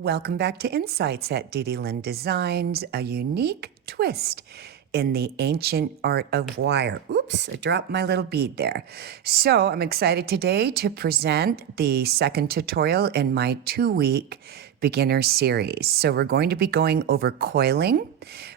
Welcome back to Insights at DDLynn Designs, a unique twist in the ancient art of wire. Oops, I dropped my little bead there. So I'm excited today to present the second tutorial in my 2-week beginner series. So we're going to be going over coiling.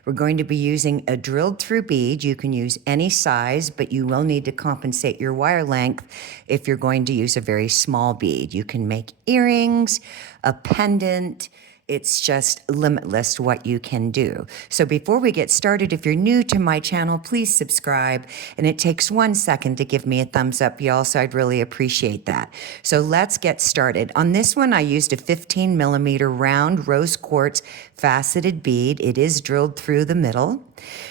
We're going to be using a drilled through bead. You can use any size, but you will need to compensate your wire length if you're going to use a very small bead. You can make earrings, a pendant. It's just limitless what you can do. So before we get started, if you're new to my channel, please subscribe. And it takes 1 second to give me a thumbs up, y'all, so I'd really appreciate that. So let's get started. On this one, I used a 15mm round rose quartz faceted bead. It is drilled through the middle.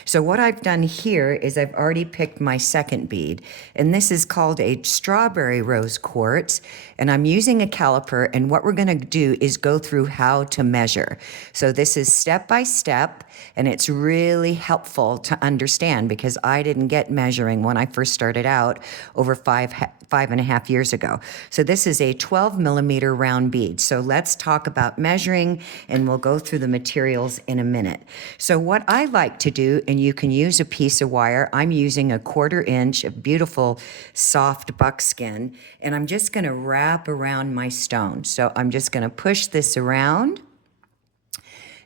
So what I've done here is I've already picked my second bead, and this is called a strawberry rose quartz, and I'm using a caliper, and what we're gonna do is go through how to measure. So this is step by step, and it's really helpful to understand because I didn't get measuring when I first started out over five and a half years ago. So this is a 12mm round bead. So let's talk about measuring, and we'll go through the materials in a minute. So what I like to do, and you can use a piece of wire, I'm using a 1/4 inch of beautiful soft buckskin, and I'm just gonna wrap around my stone. So I'm just gonna push this around.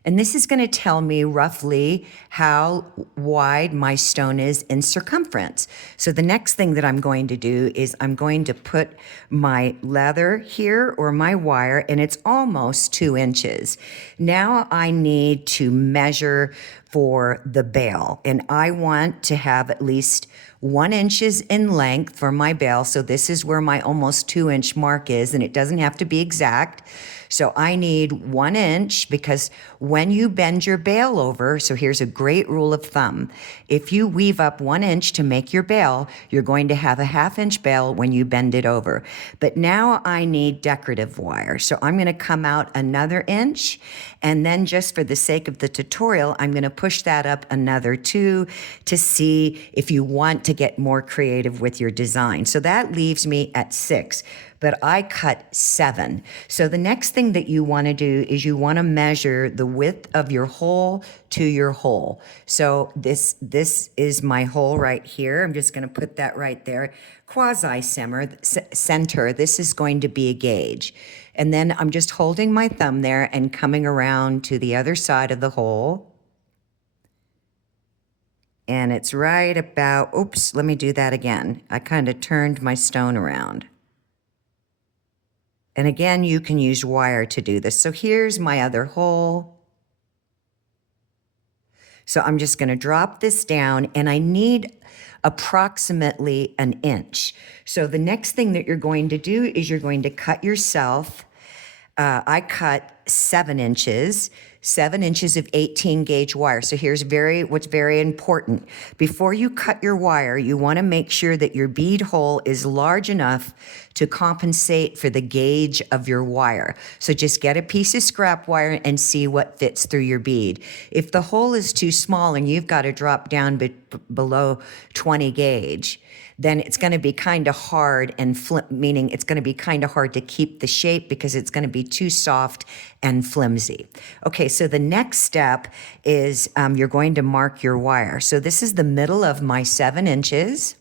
And this is going to tell me roughly how wide my stone is in circumference. So the next thing that I'm going to do is I'm going to put my leather here or my wire, and it's almost 2 inches. Now I need to measure for the bail, and I want to have at least 1 inch in length for my bail. So this is where my almost 2 inch mark is, and it doesn't have to be exact. So I need 1 inch because when you bend your bail over, so here's a great rule of thumb. If you weave up 1 inch to make your bail, you're going to have a 1/2 inch bail when you bend it over. But now I need decorative wire. So I'm going to come out another inch, and then just for the sake of the tutorial, I'm going to push that up another 2 to see if you want to get more creative with your design. So that leaves me at 6. But I cut 7. So the next thing that you want to do is you want to measure the width of your hole to your hole. So this is my hole right here. I'm just going to put that right there. Center, this is going to be a gauge. And then I'm just holding my thumb there and coming around to the other side of the hole. And it's right about, oops, let me do that again. I kind of turned my stone around. And again, you can use wire to do this. So here's my other hole. So I'm just going to drop this down, and I need approximately 1 inch. So the next thing that you're going to do is you're going to cut yourself. I cut 7 inches. 7 inches of 18 gauge wire. So here's what's very important. Before you cut your wire, you want to make sure that your bead hole is large enough to compensate for the gauge of your wire. So just get a piece of scrap wire and see what fits through your bead. If the hole is too small and you've got to drop down below 20 gauge, then it's going to be kind of hard and meaning it's going to be kind of hard to keep the shape because it's going to be too soft and flimsy. Okay, so the next step is you're going to mark your wire. So this is the middle of my 7 inches.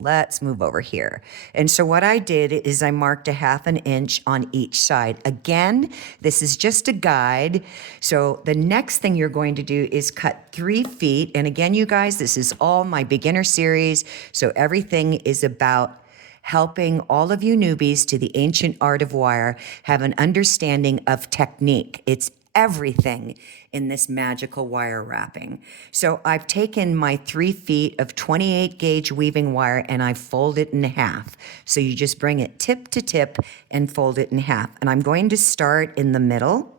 Let's move over here. And so what I did is I marked a 1/2 inch on each side. Again, this is just a guide. So the next thing you're going to do is cut 3 feet. And again, you guys, this is all my beginner series. So everything is about helping all of you newbies to the ancient art of wire have an understanding of technique. It's everything in this magical wire wrapping. So I've taken my 3 feet of 28 gauge weaving wire and I fold it in half. So you just bring it tip to tip and fold it in half. And I'm going to start in the middle.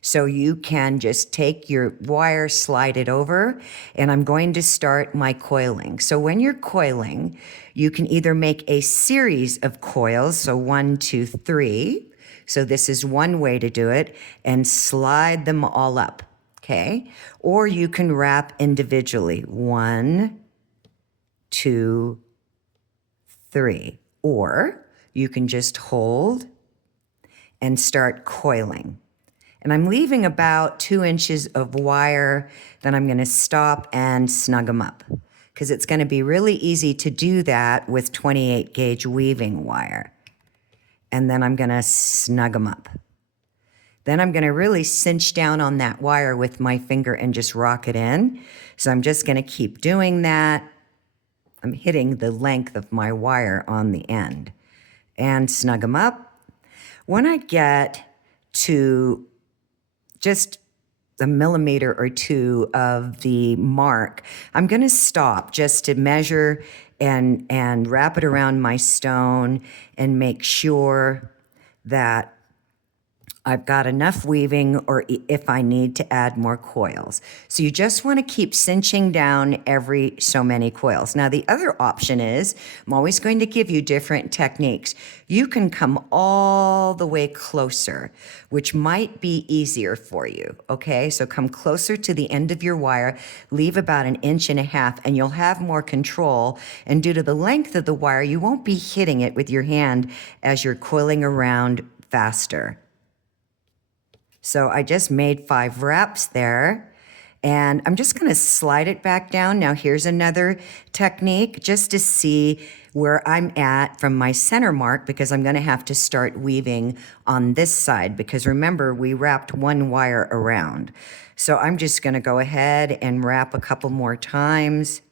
So you can just take your wire, slide it over, and I'm going to start my coiling. So when you're coiling, you can either make a series of coils, so 1, 2, 3. So this is one way to do it, and slide them all up, okay? Or you can wrap individually, 1, 2, 3. Or you can just hold and start coiling. And I'm leaving about 2 inches of wire. Then I'm going to stop and snug them up, because it's going to be really easy to do that with 28 gauge weaving wire. And then I'm going to snug them up. Then I'm going to really cinch down on that wire with my finger and just rock it in. So I'm just going to keep doing that. I'm hitting the length of my wire on the end and snug them up. When I get to just a millimeter or two of the mark, I'm going to stop just to measure and wrap it around my stone and make sure that I've got enough weaving, or if I need to add more coils. So you just want to keep cinching down every so many coils. Now, the other option is, I'm always going to give you different techniques. You can come all the way closer, which might be easier for you, okay? So come closer to the end of your wire, leave about 1.5 inches, and you'll have more control. And due to the length of the wire, you won't be hitting it with your hand as you're coiling around faster. So I just made 5 wraps there, and I'm just going to slide it back down. Now here's another technique just to see where I'm at from my center mark, because I'm going to have to start weaving on this side, because remember, we wrapped 1 wire around. So I'm just going to go ahead and wrap a couple more times.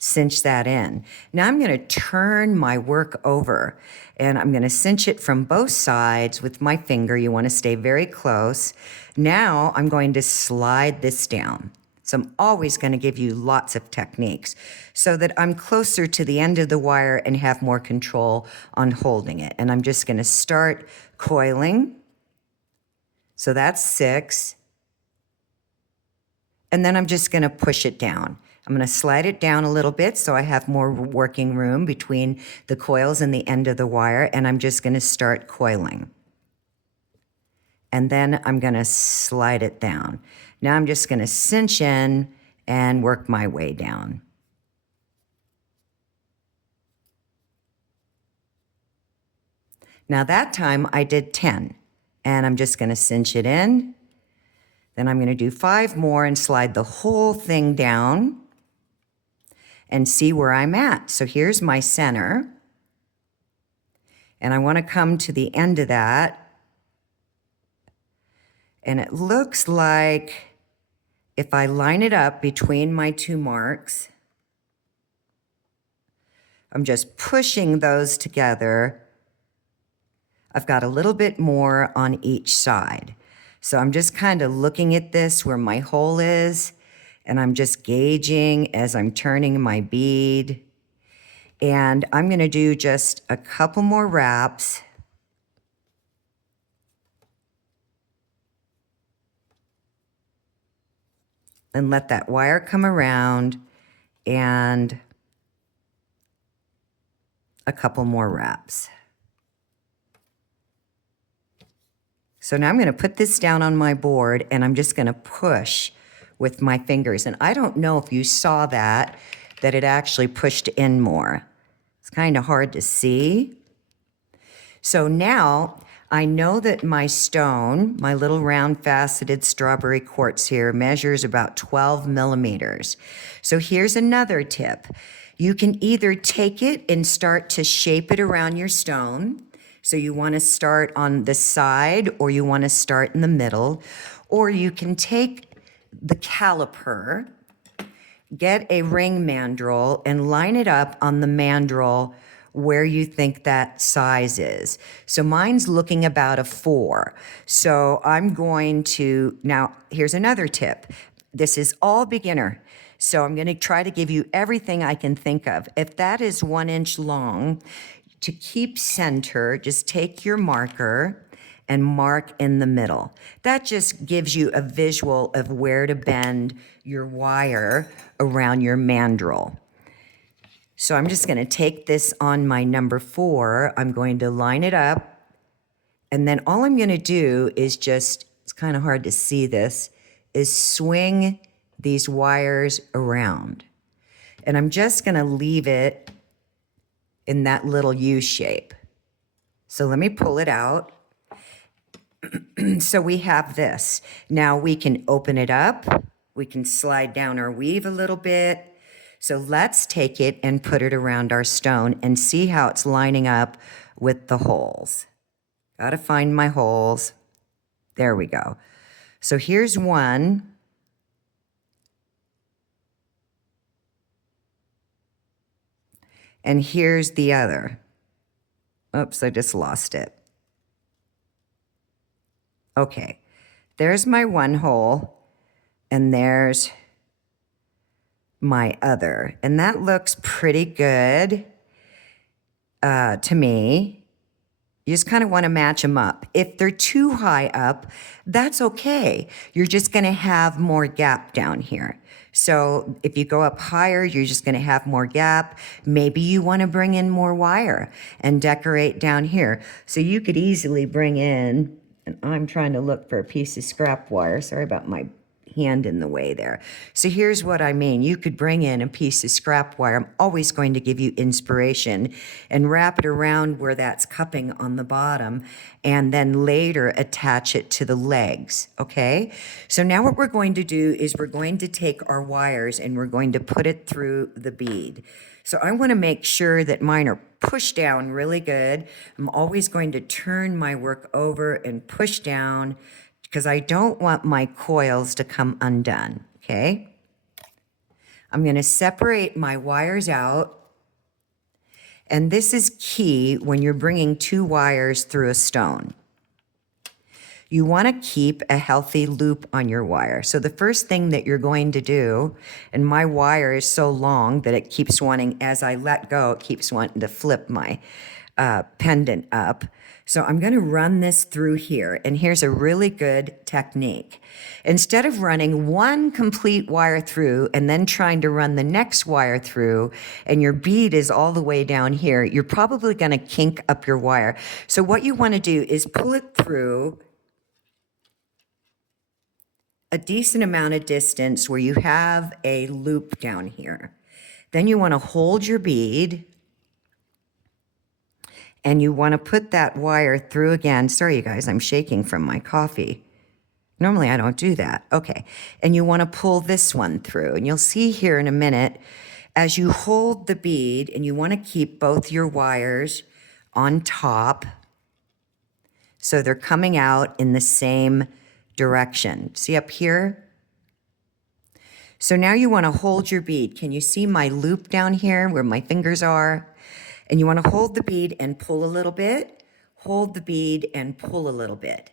Cinch that in. Now I'm going to turn my work over, and I'm going to cinch it from both sides with my finger. You want to stay very close. Now I'm going to slide this down. So I'm always going to give you lots of techniques so that I'm closer to the end of the wire and have more control on holding it. And I'm just going to start coiling. So that's 6. And then I'm just going to push it down. I'm going to slide it down a little bit so I have more working room between the coils and the end of the wire, and I'm just going to start coiling. And then I'm going to slide it down. Now I'm just going to cinch in and work my way down. Now that time I did 10, and I'm just going to cinch it in. Then I'm going to do 5 more and slide the whole thing down and see where I'm at. So here's my center, and I want to come to the end of that, and it looks like if I line it up between my 2 marks, I'm just pushing those together. I've got a little bit more on each side. So I'm just kind of looking at this where my hole is, and I'm just gauging as I'm turning my bead. And I'm going to do just a couple more wraps. And let that wire come around, and a couple more wraps. So now I'm going to put this down on my board, and I'm just going to push with my fingers. And I don't know if you saw that it actually pushed in more. It's kind of hard to see. So now I know that my stone, my little round faceted strawberry quartz here, measures about 12 millimeters. So here's another tip. You can either take it and start to shape it around your stone. So you want to start on the side, or you want to start in the middle, or you can take the caliper, get a ring mandrel, and line it up on the mandrel where you think that size is. So mine's looking about a 4. So I'm going to, now here's another tip. This is all beginner. So I'm going to try to give you everything I can think of. If that is 1 inch long, to keep center, just take your marker and mark in the middle. That just gives you a visual of where to bend your wire around your mandrel. So I'm just going to take this on my number 4. I'm going to line it up, and then all I'm going to do is just, it's kind of hard to see this, is swing these wires around. And I'm just going to leave it in that little U shape. So let me pull it out. So we have this. Now we can open it up. We can slide down our weave a little bit. So let's take it and put it around our stone and see how it's lining up with the holes. Gotta find my holes. There we go. So here's one. And here's the other. Oops, I just lost it. Okay, there's my one hole, and there's my other. And that looks pretty good to me. You just kind of want to match them up. If they're too high up, that's okay. You're just going to have more gap down here. So if you go up higher, you're just going to have more gap. Maybe you want to bring in more wire and decorate down here. So you could easily bring in, and I'm trying to look for a piece of scrap wire. Sorry about my hand in the way there. So here's what I mean. You could bring in a piece of scrap wire. I'm always going to give you inspiration, and wrap it around where that's cupping on the bottom, and then later attach it to the legs, okay? So now what we're going to do is we're going to take our wires and we're going to put it through the bead. So I want to make sure that mine are pushed down really good. I'm always going to turn my work over and push down, because I don't want my coils to come undone, okay? I'm gonna separate my wires out, and this is key when you're bringing two wires through a stone. You wanna keep a healthy loop on your wire. So the first thing that you're going to do, and my wire is so long that it keeps wanting, as I let go, it keeps wanting to flip my pendant up. So I'm going to run this through here, and here's a really good technique. Instead of running one complete wire through and then trying to run the next wire through, and your bead is all the way down here, you're probably going to kink up your wire. So what you want to do is pull it through a decent amount of distance where you have a loop down here. Then you want to hold your bead, and you want to put that wire through again. Sorry, you guys, I'm shaking from my coffee. Normally I don't do that. Okay, and you want to pull this one through. And you'll see here in a minute, as you hold the bead, and you want to keep both your wires on top so they're coming out in the same direction. See up here? So now you want to hold your bead. Can you see my loop down here where my fingers are? And you want to hold the bead and pull a little bit, hold the bead and pull a little bit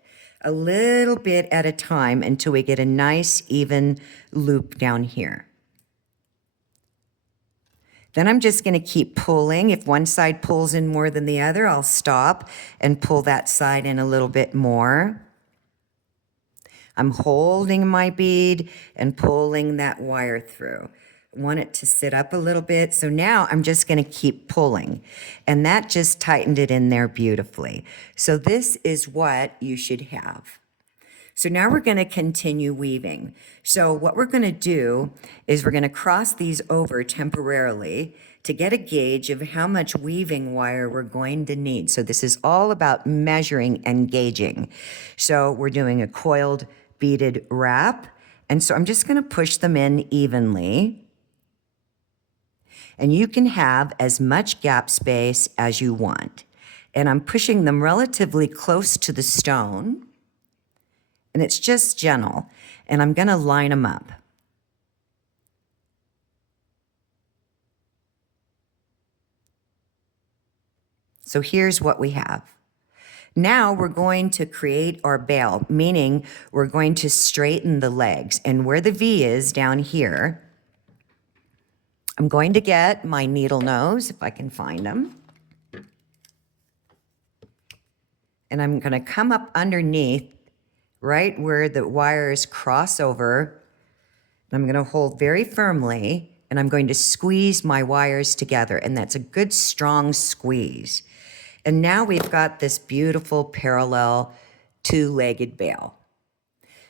at a time until we get a nice even loop down here. Then I'm just going to keep pulling. If one side pulls in more than the other, I'll stop and pull that side in a little bit more. I'm holding my bead and pulling that wire through. Want it to sit up a little bit. So now I'm just going to keep pulling, and that just tightened it in there beautifully. So this is what you should have. So now we're going to continue weaving. So what we're going to do is we're going to cross these over temporarily to get a gauge of how much weaving wire we're going to need. So this is all about measuring and gauging. So we're doing a coiled beaded wrap, and so I'm just going to push them in evenly. And you can have as much gap space as you want. And I'm pushing them relatively close to the stone. And it's just gentle. And I'm going to line them up. So here's what we have. Now we're going to create our bail, meaning we're going to straighten the legs. And where the V is down here, I'm going to get my needle nose, if I can find them. And I'm going to come up underneath right where the wires cross over. And I'm going to hold very firmly, and I'm going to squeeze my wires together. And that's a good, strong squeeze. And now we've got this beautiful parallel two-legged bail.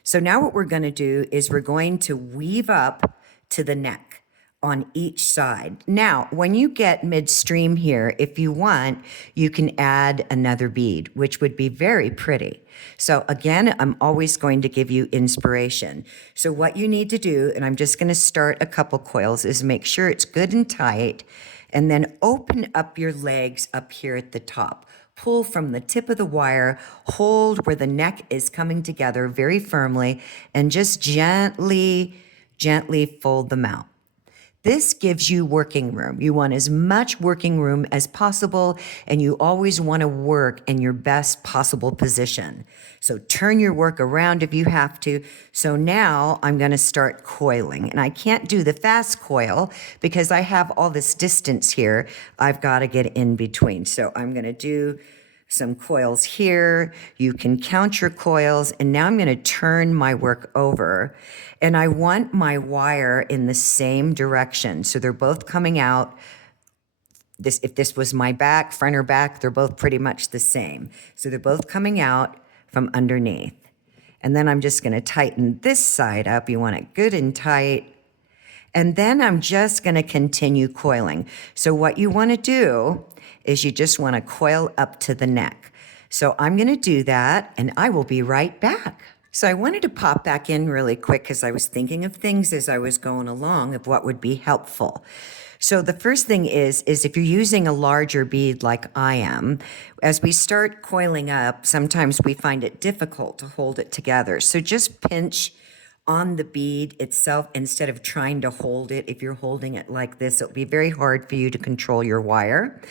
So now what we're going to do is we're going to weave up to the neck. on each side. Now, when you get midstream here, if you want, you can add another bead, which would be very pretty. So again, I'm always going to give you inspiration. So what you need to do, and I'm just going to start a couple coils, is make sure it's good and tight, and then open up your legs up here at the top. Pull from the tip of the wire, hold where the neck is coming together very firmly, and just gently, gently fold them out. This gives you working room. You want as much working room as possible, and you always want to work in your best possible position. So turn your work around if you have to. So now I'm going to start coiling, and I can't do the fast coil because I have all this distance here. I've got to get in between. So I'm going to do some coils here. You can count your coils, and now I'm going to turn my work over, and I want my wire in the same direction. So they're both coming out. If this was my back, front or back, they're both pretty much the same. So they're both coming out from underneath. And then I'm just going to tighten this side up. You want it good and tight. And then I'm just going to continue coiling. So what you want to do is you just want to coil up to the neck. So I'm going to do that, and I will be right back. So I wanted to pop back in really quick because I was thinking of things as I was going along of what would be helpful. So the first thing is if you're using a larger bead like I am, as we start coiling up, sometimes we find it difficult to hold it together. So just pinch on the bead itself instead of trying to hold it. If you're holding it like this, it'll be very hard for you to control your wire.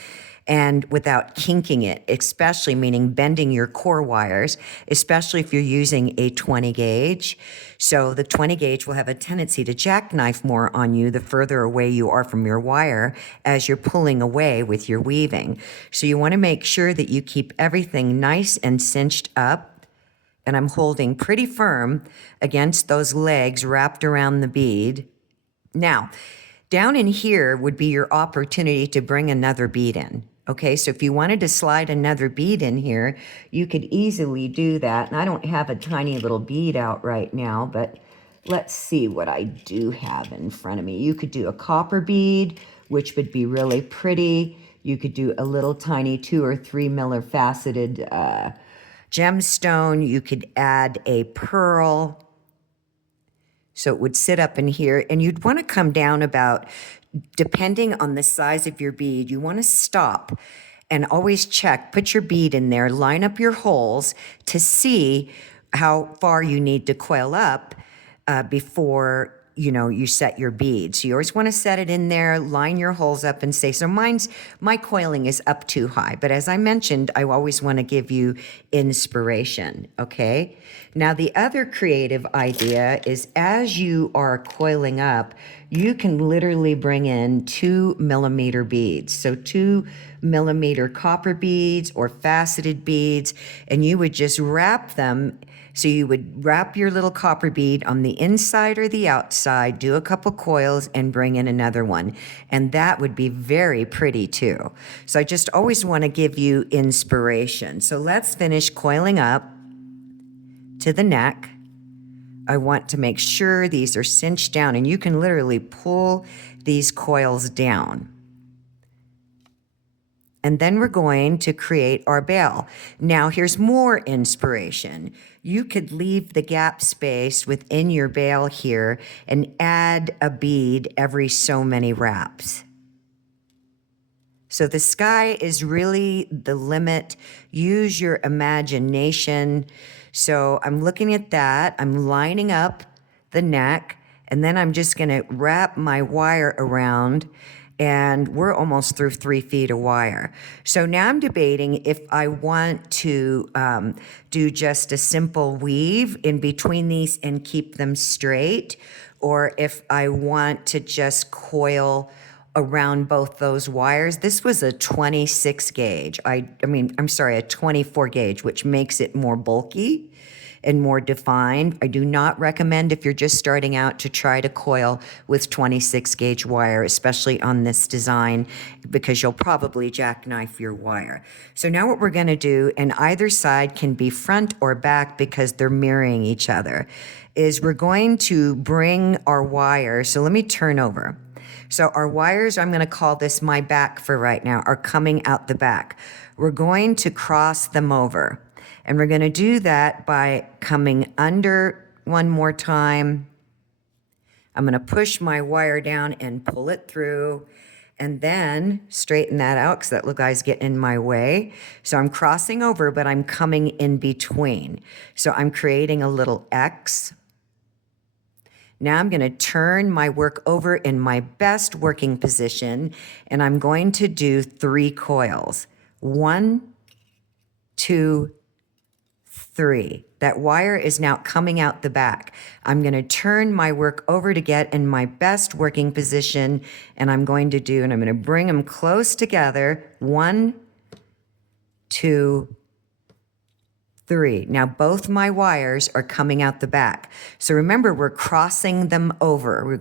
And without kinking it, especially meaning bending your core wires, especially if you're using a 20 gauge. So the 20 gauge will have a tendency to jackknife more on you the further away you are from your wire as you're pulling away with your weaving. So you want to make sure that you keep everything nice and cinched up. And I'm holding pretty firm against those legs wrapped around the bead. Now, down in here would be your opportunity to bring another bead in. Okay, so if you wanted to slide another bead in here, you could easily do that. And I don't have a tiny little bead out right now, but let's see what I do have in front of me. You could do a copper bead, which would be really pretty. You could do a little tiny 2 or 3 miller faceted gemstone. You could add a pearl. So it would sit up in here, and you'd want to come down about, depending on the size of your bead, you want to stop and always check, put your bead in there, line up your holes to see how far you need to coil up before you set your bead. So you always want to set it in there, line your holes up and say, so my coiling is up too high. But as I mentioned, I always want to give you inspiration, okay? Now the other creative idea is as you are coiling up, you can literally bring in 2 millimeter beads. So 2 millimeter copper beads or faceted beads, and you would just wrap them. So you would wrap your little copper bead on the inside or the outside, do a couple coils, and bring in another one. And that would be very pretty too. So I just always want to give you inspiration. So let's finish coiling up to the neck. I want to make sure these are cinched down, and you can literally pull these coils down. And then we're going to create our bail. Now here's more inspiration. You could leave the gap space within your bail here and add a bead every so many wraps. So the sky is really the limit. Use your imagination. So I'm looking at that. I'm lining up the neck, and then I'm just going to wrap my wire around, and we're almost through 3 feet of wire. So now I'm debating if I want to do just a simple weave in between these and keep them straight, or if I want to just coil around both those wires. This was a 26 gauge. a 24 gauge, which makes it more bulky and more defined. I do not recommend, if you're just starting out, to try to coil with 26 gauge wire, especially on this design, because you'll probably jackknife your wire. So now what we're going to do, and either side can be front or back because they're mirroring each other, is we're going to bring our wire. So let me turn over. So our wires, I'm going to call this my back for right now, are coming out the back. We're going to cross them over. And we're going to do that by coming under one more time. I'm going to push my wire down and pull it through, and then straighten that out because that little guy's getting in my way. So I'm crossing over, but I'm coming in between. So I'm creating a little X. Now I'm going to turn my work over in my best working position, and I'm going to do 3 coils. 1, 2, 3. That wire is now coming out the back. I'm going to turn my work over to get in my best working position, and I'm going to bring them close together. 1, 2, 3. Now both my wires are coming out the back. So remember, we're crossing them over.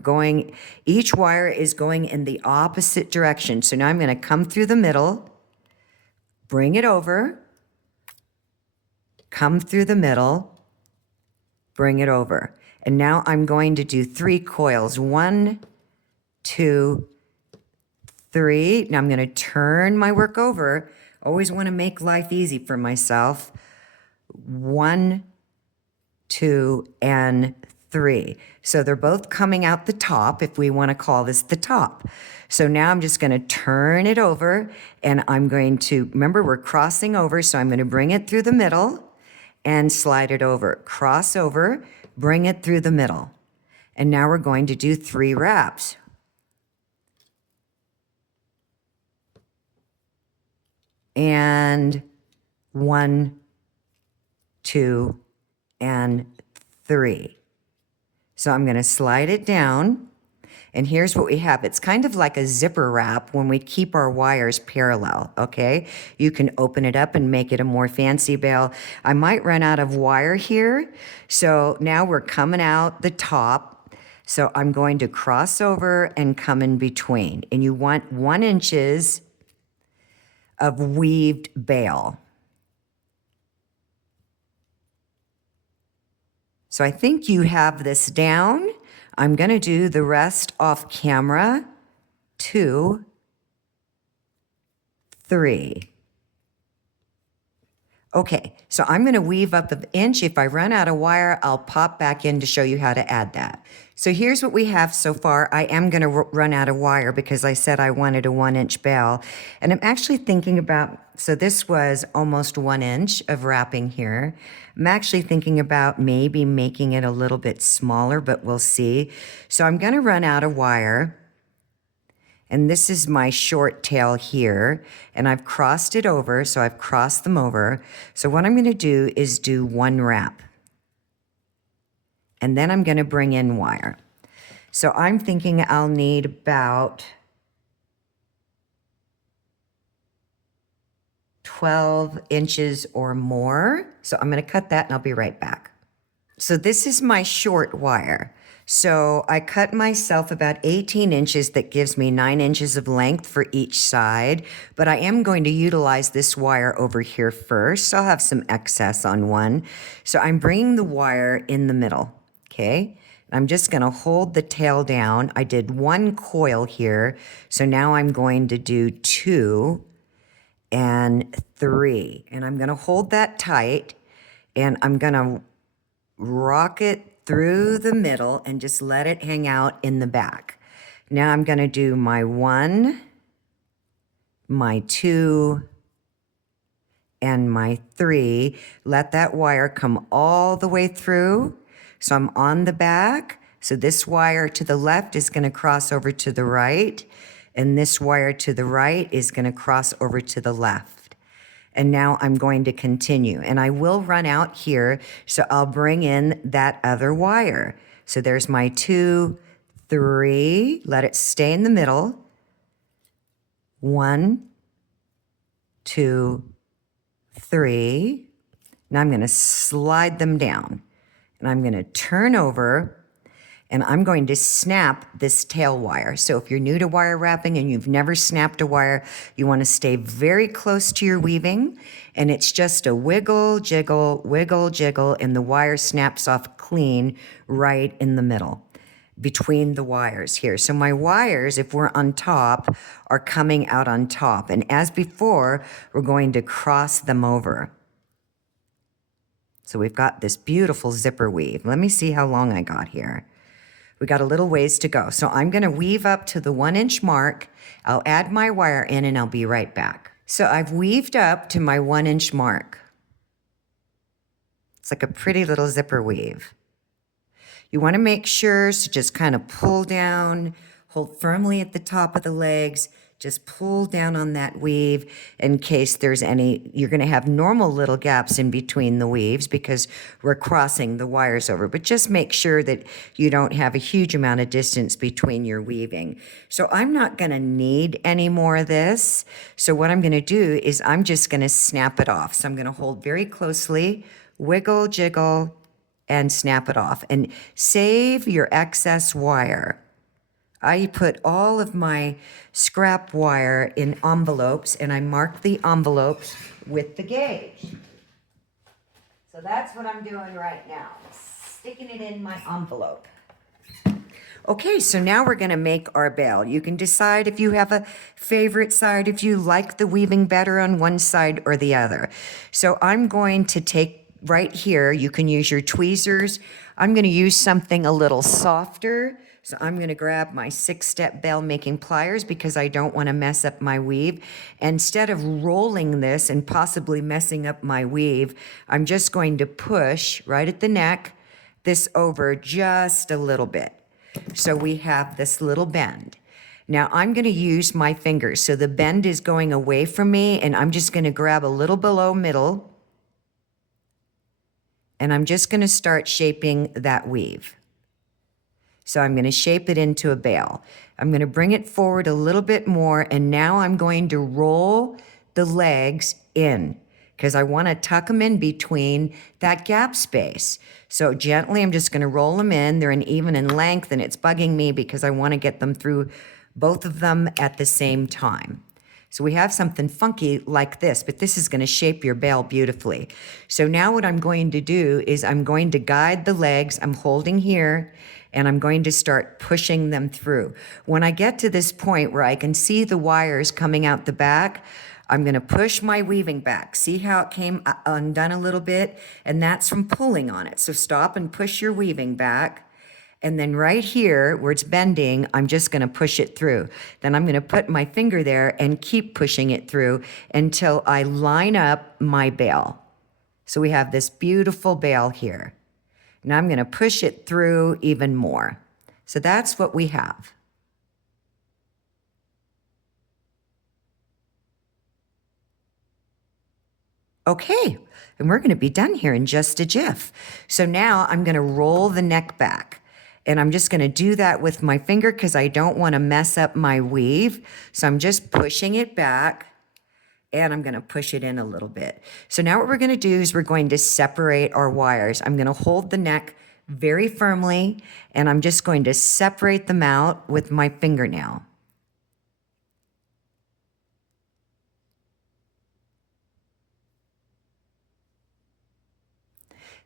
Each wire is going in the opposite direction. So now I'm going to come through the middle, bring it over, come through the middle, bring it over. And now I'm going to do 3 coils. 1, 2, 3. Now I'm going to turn my work over. Always want to make life easy for myself. 1, 2, and 3. So they're both coming out the top, if we want to call this the top. So now I'm just going to turn it over, and I'm going to, remember, we're crossing over, so I'm going to bring it through the middle and slide it over. Cross over, bring it through the middle. And now we're going to do 3 wraps. And 1, 2, and 3. So I'm going to slide it down, and here's what we have. It's kind of like a zipper wrap when we keep our wires parallel, okay? You can open it up and make it a more fancy bail. I might run out of wire here, so now we're coming out the top. So I'm going to cross over and come in between, and you want 1 inches of weaved bail. So I think you have this down. I'm going to do the rest off camera. 2, 3. Okay, so I'm going to weave up an inch. If I run out of wire, I'll pop back in to show you how to add that. So here's what we have so far. I am going to run out of wire because I said I wanted a 1-inch bail. And I'm actually thinking about, so this was almost 1 inch of wrapping here. I'm actually thinking about maybe making it a little bit smaller, but we'll see. So I'm going to run out of wire. And this is my short tail here, and I've crossed it over, so I've crossed them over. So what I'm going to do is do 1 wrap. And then I'm going to bring in wire. So I'm thinking I'll need about 12 inches or more. So I'm going to cut that, and I'll be right back. So this is my short wire. So I cut myself about 18 inches. That gives me 9 inches of length for each side, but I am going to utilize this wire over here first. I'll have some excess on one. So I'm bringing the wire in the middle, okay? I'm just gonna hold the tail down. I did 1 coil here, so now I'm going to do 2 and 3. And I'm gonna hold that tight, and I'm gonna rock it through the middle and just let it hang out in the back. Now I'm going to do my 1, my 2, and my 3. Let that wire come all the way through. So I'm on the back. So this wire to the left is going to cross over to the right, and this wire to the right is going to cross over to the left. And now I'm going to continue, and I will run out here, so I'll bring in that other wire. So there's my 2, 3, let it stay in the middle. 1, 2, 3. Now I'm going to slide them down, and I'm going to turn over, and I'm going to snap this tail wire. So if you're new to wire wrapping and you've never snapped a wire, you want to stay very close to your weaving, and it's just a wiggle, jiggle, and the wire snaps off clean right in the middle. between the wires here. So my wires, if we're on top, are coming out on top. And as before, we're going to cross them over. So we've got this beautiful zipper weave. Let me see how long I got here. We got a little ways to go. So I'm gonna weave up to the 1 inch mark. I'll add my wire in and I'll be right back. So I've weaved up to my 1 inch mark. It's like a pretty little zipper weave. You wanna make sure, so just kind of pull down, hold firmly at the top of the legs, just pull down on that weave in case there's any, you're gonna have normal little gaps in between the weaves because we're crossing the wires over, but just make sure that you don't have a huge amount of distance between your weaving. So I'm not gonna need any more of this. So what I'm gonna do is I'm just gonna snap it off. So I'm gonna hold very closely, wiggle, jiggle, and snap it off. And save your excess wire. I put all of my scrap wire in envelopes and I mark the envelopes with the gauge. So that's what I'm doing right now, sticking it in my envelope. Okay, so now we're gonna make our bell. You can decide if you have a favorite side, if you like the weaving better on one side or the other. So I'm going to take right here, you can use your tweezers. I'm gonna use something a little softer. So I'm gonna grab my 6-step bell making pliers because I don't wanna mess up my weave. Instead of rolling this and possibly messing up my weave, I'm just going to push right at the neck, this over just a little bit. So we have this little bend. Now I'm gonna use my fingers. So the bend is going away from me and I'm just gonna grab a little below middle and I'm just gonna start shaping that weave. So I'm gonna shape it into a bell. I'm gonna bring it forward a little bit more and now I'm going to roll the legs in because I wanna tuck them in between that gap space. So gently, I'm just gonna roll them in. They're even in length and it's bugging me because I wanna get them through both of them at the same time. So we have something funky like this, but this is gonna shape your bell beautifully. So now what I'm going to do is I'm going to guide the legs. I'm holding here and I'm going to start pushing them through. When I get to this point where I can see the wires coming out the back, I'm gonna push my weaving back. See how it came undone a little bit? And that's from pulling on it. So stop and push your weaving back. And then right here where it's bending, I'm just gonna push it through. Then I'm gonna put my finger there and keep pushing it through until I line up my bell. So we have this beautiful bell here. Now I'm gonna push it through even more. So that's what we have. Okay, and we're gonna be done here in just a jiff. So now I'm gonna roll the neck back. And I'm just gonna do that with my finger because I don't wanna mess up my weave. So I'm just pushing it back and I'm gonna push it in a little bit. So now what we're gonna do is we're going to separate our wires. I'm gonna hold the neck very firmly and I'm just going to separate them out with my fingernail.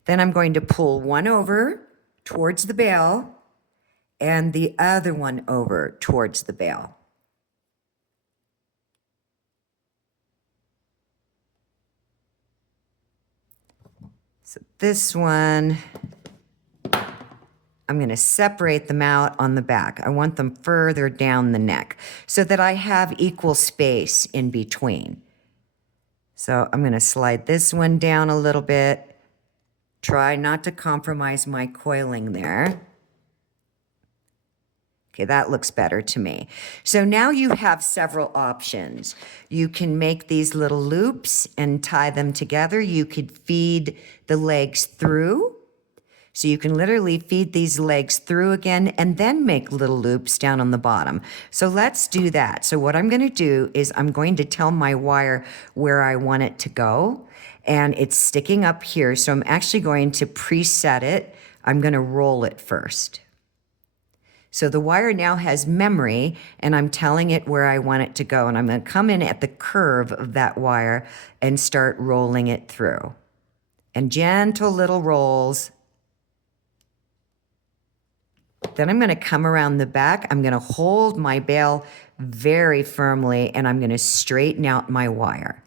Then I'm going to pull one over towards the bell and the other one over towards the bell. So this one, I'm going to separate them out on the back. I want them further down the neck so that I have equal space in between. So I'm going to slide this one down a little bit. Try not to compromise my coiling there. Okay, that looks better to me. So now you have several options. You can make these little loops and tie them together. You could feed the legs through. So you can literally feed these legs through again and then make little loops down on the bottom. So let's do that. So what I'm gonna do is I'm going to tell my wire where I want it to go. And it's sticking up here. So I'm actually going to preset it. I'm gonna roll it first. So the wire now has memory and I'm telling it where I want it to go. And I'm gonna come in at the curve of that wire and start rolling it through. And gentle little rolls. Then I'm going to come around the back. I'm going to hold my bail very firmly, and I'm going to straighten out my wire.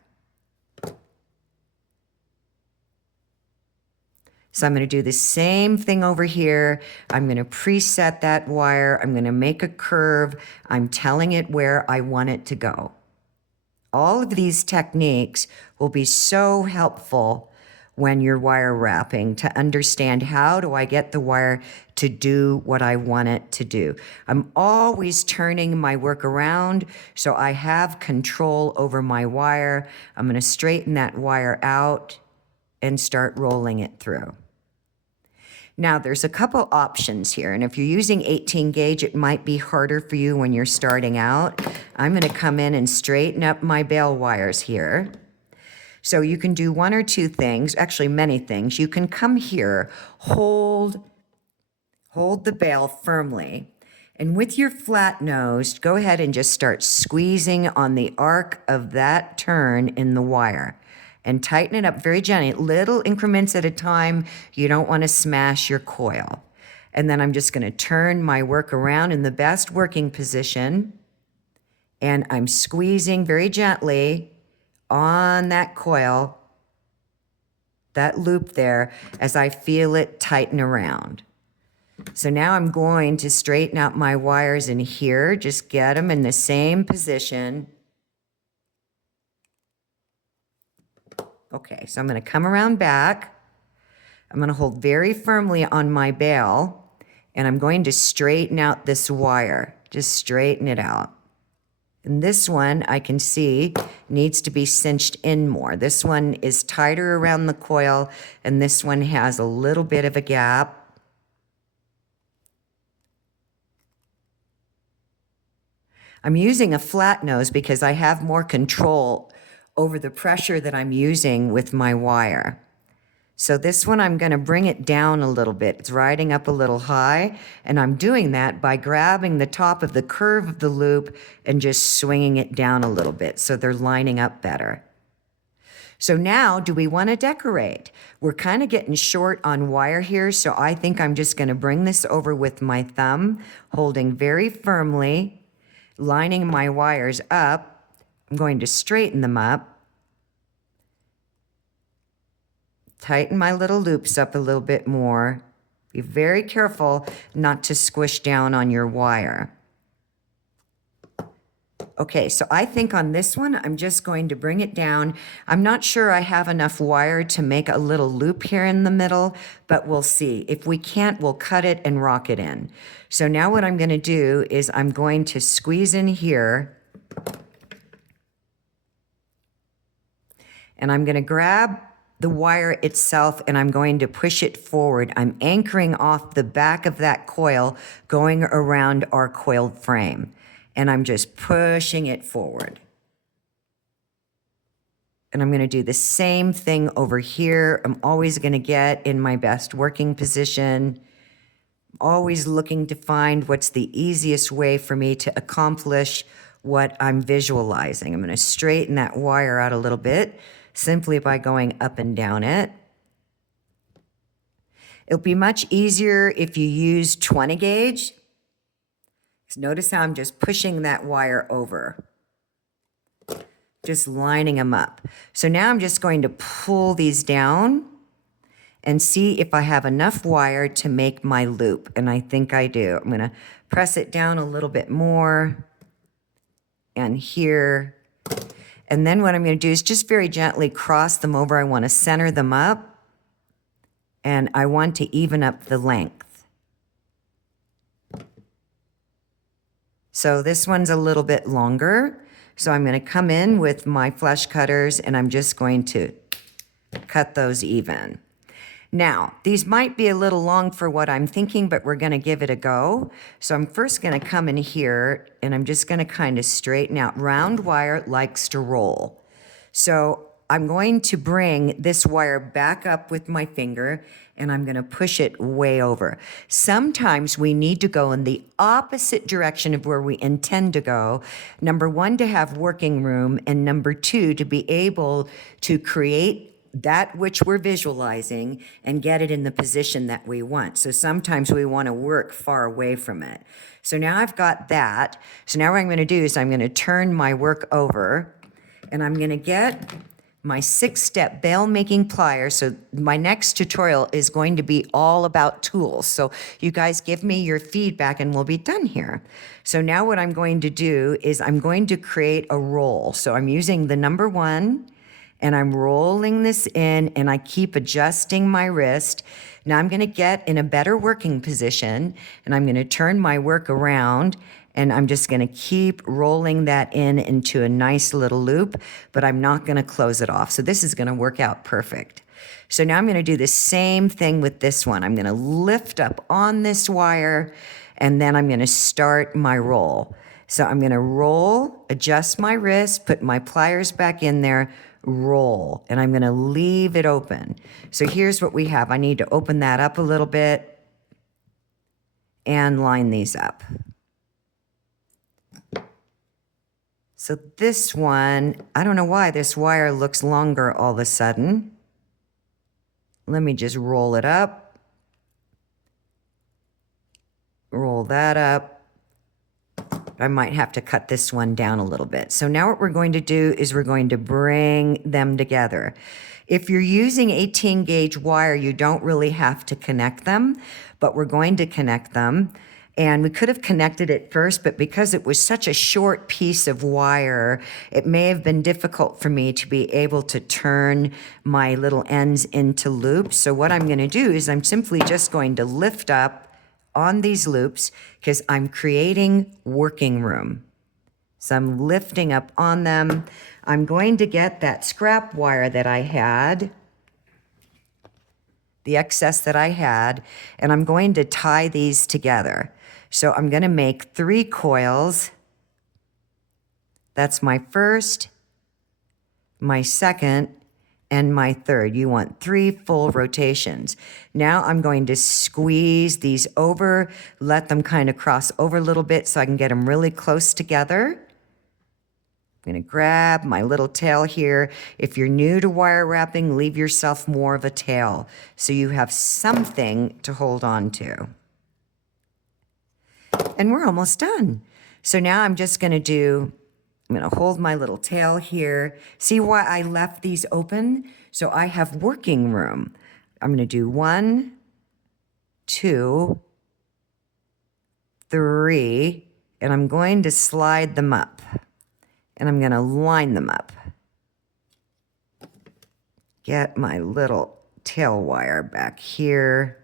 So I'm going to do the same thing over here. I'm going to preset that wire. I'm going to make a curve. I'm telling it where I want it to go. All of these techniques will be so helpful when you're wire wrapping to understand, how do I get the wire to do what I want it to do? I'm always turning my work around so I have control over my wire. I'm going to straighten that wire out and start rolling it through. Now, there's a couple options here, and if you're using 18 gauge, it might be harder for you when you're starting out. I'm going to come in and straighten up my bail wires here. So you can do one or two things, actually many things. You can come here, hold the bail firmly, and with your flat nose, go ahead and just start squeezing on the arc of that turn in the wire. And tighten it up very gently, little increments at a time. You don't want to smash your coil. And then I'm just going to turn my work around in the best working position. And I'm squeezing very gently on that coil, that loop there, as I feel it tighten around. So now I'm going to straighten out my wires in here, just get them in the same position. Okay, so I'm going to come around back. I'm going to hold very firmly on my bail, and I'm going to straighten out this wire. Just straighten it out. And this one, I can see, needs to be cinched in more. This one is tighter around the coil, and this one has a little bit of a gap. I'm using a flat nose because I have more control over the pressure that I'm using with my wire. So this one, I'm going to bring it down a little bit. It's riding up a little high, and I'm doing that by grabbing the top of the curve of the loop and just swinging it down a little bit so they're lining up better. So now, do we want to decorate? We're kind of getting short on wire here, so I think I'm just going to bring this over with my thumb, holding very firmly, lining my wires up. I'm going to straighten them up, tighten my little loops up a little bit more. Be very careful not to squish down on your wire. Okay, so I think on this one, I'm just going to bring it down. I'm not sure I have enough wire to make a little loop here in the middle, but we'll see. If we can't, we'll cut it and rock it in. So now what I'm going to do is I'm going to squeeze in here, and I'm going to grab the wire itself and I'm going to push it forward. I'm anchoring off the back of that coil going around our coiled frame. And I'm just pushing it forward. And I'm going to do the same thing over here. I'm always going to get in my best working position. Always looking to find what's the easiest way for me to accomplish what I'm visualizing. I'm going to straighten that wire out a little bit, simply by going up and down it. It'll be much easier if you use 20 gauge. Notice how I'm just pushing that wire over, just lining them up. So now I'm just going to pull these down and see if I have enough wire to make my loop. And I think I do. I'm going to press it down a little bit more, and here. And then what I'm going to do is just very gently cross them over. I want to center them up, and I want to even up the length. So this one's a little bit longer. So I'm going to come in with my flush cutters, and I'm just going to cut those even. Now, these might be a little long for what I'm thinking, but we're going to give it a go. So I'm first going to come in here, and I'm just going to kind of straighten out. Round wire likes to roll. So I'm going to bring this wire back up with my finger, and I'm going to push it way over. Sometimes we need to go in the opposite direction of where we intend to go. Number one, to have working room, and number two, to be able to create that which we're visualizing and get it in the position that we want. So sometimes we want to work far away from it. So now I've got that. So now what I'm going to do is I'm going to turn my work over, and I'm going to get my 6-step bail making pliers. So my next tutorial is going to be all about tools. So you guys give me your feedback and we'll be done here. So now what I'm going to do is I'm going to create a roll. So I'm using the number 1 and I'm rolling this in, and I keep adjusting my wrist. Now I'm going to get in a better working position, and I'm going to turn my work around, and I'm just going to keep rolling that in into a nice little loop, but I'm not going to close it off. So this is going to work out perfect. So now I'm going to do the same thing with this one. I'm going to lift up on this wire, and then I'm going to start my roll. So I'm going to roll, adjust my wrist, put my pliers back in there, roll, and I'm going to leave it open. So here's what we have. I need to open that up a little bit and line these up. So this one, I don't know why this wire looks longer all of a sudden. Let me just roll it up. Roll that up. I might have to cut this one down a little bit. So now what we're going to do is we're going to bring them together. If you're using 18 gauge wire, you don't really have to connect them, but we're going to connect them. And we could have connected it first, but because it was such a short piece of wire, it may have been difficult for me to be able to turn my little ends into loops. So what I'm going to do is I'm simply just going to lift up on these loops because I'm creating working room. So I'm lifting up on them. I'm going to get that scrap wire that I had, the excess that I had, and I'm going to tie these together. So I'm going to make 3 coils. That's my first, my second, and my third. You want 3 full rotations. Now I'm going to squeeze these over, let them kind of cross over a little bit so I can get them really close together. I'm going to grab my little tail here. If you're new to wire wrapping, leave yourself more of a tail so you have something to hold on to. And we're almost done. So now I'm just going to I'm going to hold my little tail here. See why I left these open? So I have working room. I'm going to do 1, 2, 3, and I'm going to slide them up. And I'm going to line them up. Get my little tail wire back here.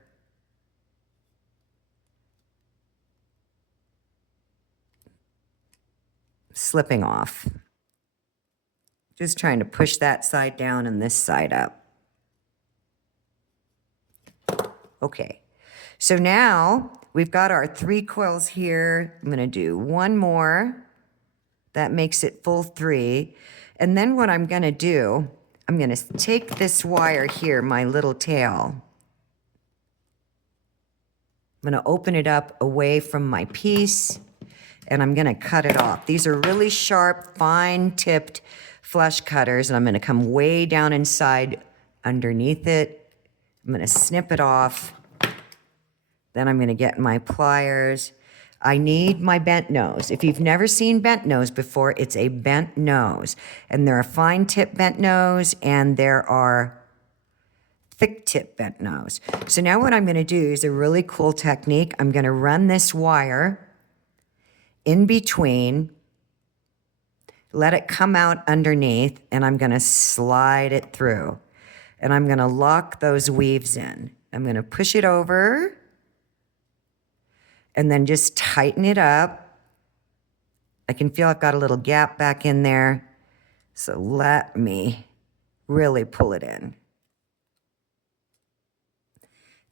Slipping off. Just trying to push that side down and this side up. Okay, so now we've got our 3 coils here. I'm going to do 1 more. That makes it full 3. And then what I'm going to do, I'm going to take this wire here, my little tail. I'm going to open it up away from my piece, and I'm going to cut it off. These are really sharp, fine-tipped flush cutters, and I'm going to come way down inside underneath it. I'm going to snip it off. Then I'm going to get my pliers. I need my bent nose. If you've never seen bent nose before, it's a bent nose. And there are fine-tip bent nose, and there are thick-tip bent nose. So now what I'm going to do is a really cool technique. I'm going to run this wire in between, let it come out underneath, and I'm going to slide it through. And I'm going to lock those weaves in. I'm going to push it over and then just tighten it up. I can feel I've got a little gap back in there. So let me really pull it in.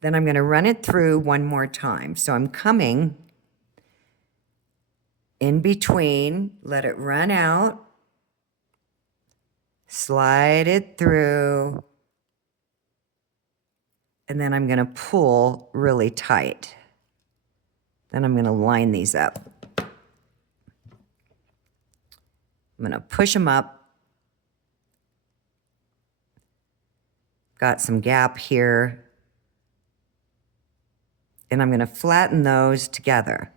Then I'm going to run it through one more time. So I'm coming in between, let it run out, slide it through, and then I'm going to pull really tight. Then I'm going to line these up. I'm going to push them up. Got some gap here. And I'm going to flatten those together.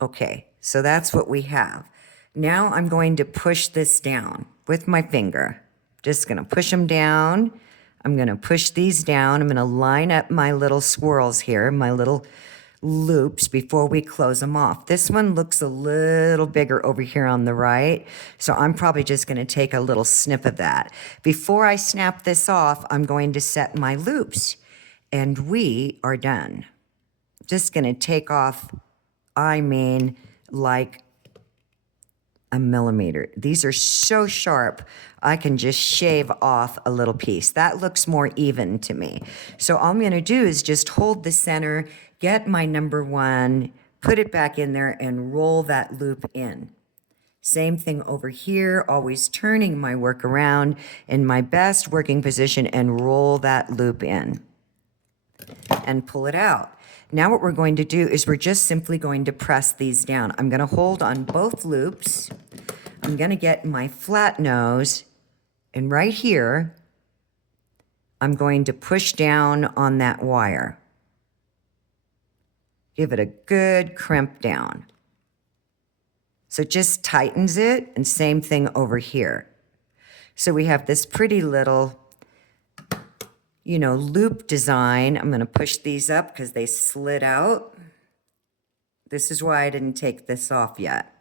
Okay, so that's what we have. Now I'm going to push this down with my finger. Just going to push them down. I'm going to push these down. I'm going to line up my little swirls here, my little loops before we close them off. This one looks a little bigger over here on the right, so I'm probably just going to take a little snip of that. Before I snap this off, I'm going to set my loops, and we are done. Just going to take off, I mean, like a millimeter. These are so sharp, I can just shave off a little piece. That looks more even to me. So all I'm going to do is just hold the center, get my number one, put it back in there, and roll that loop in. Same thing over here, always turning my work around in my best working position and roll that loop in and pull it out. Now what we're going to do is we're just simply going to press these down. I'm going to hold on both loops. I'm going to get my flat nose, and right here, I'm going to push down on that wire. Give it a good crimp down. So it just tightens it, and same thing over here. So we have this pretty little, loop design. I'm going to push these up because they slid out. This is why I didn't take this off yet.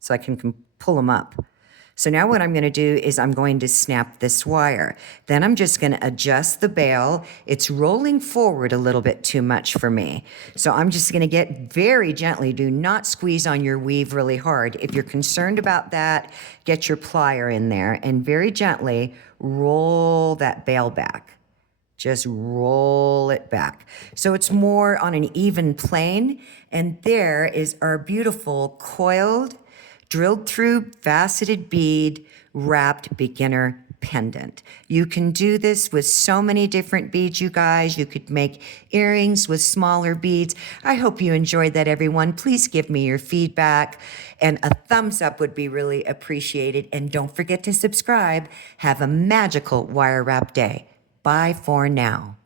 So I can pull them up. So now what I'm going to do is I'm going to snap this wire. Then I'm just going to adjust the bail. It's rolling forward a little bit too much for me. So I'm just going to get very gently. Do not squeeze on your weave really hard. If you're concerned about that, get your plier in there and very gently roll that bail back. Just roll it back. So it's more on an even plane. And there is our beautiful coiled, drilled through faceted bead wrapped beginner pendant. You can do this with so many different beads, you guys. You could make earrings with smaller beads. I hope you enjoyed that, everyone. Please give me your feedback, and a thumbs up would be really appreciated. And don't forget to subscribe. Have a magical wire wrap day. Bye for now.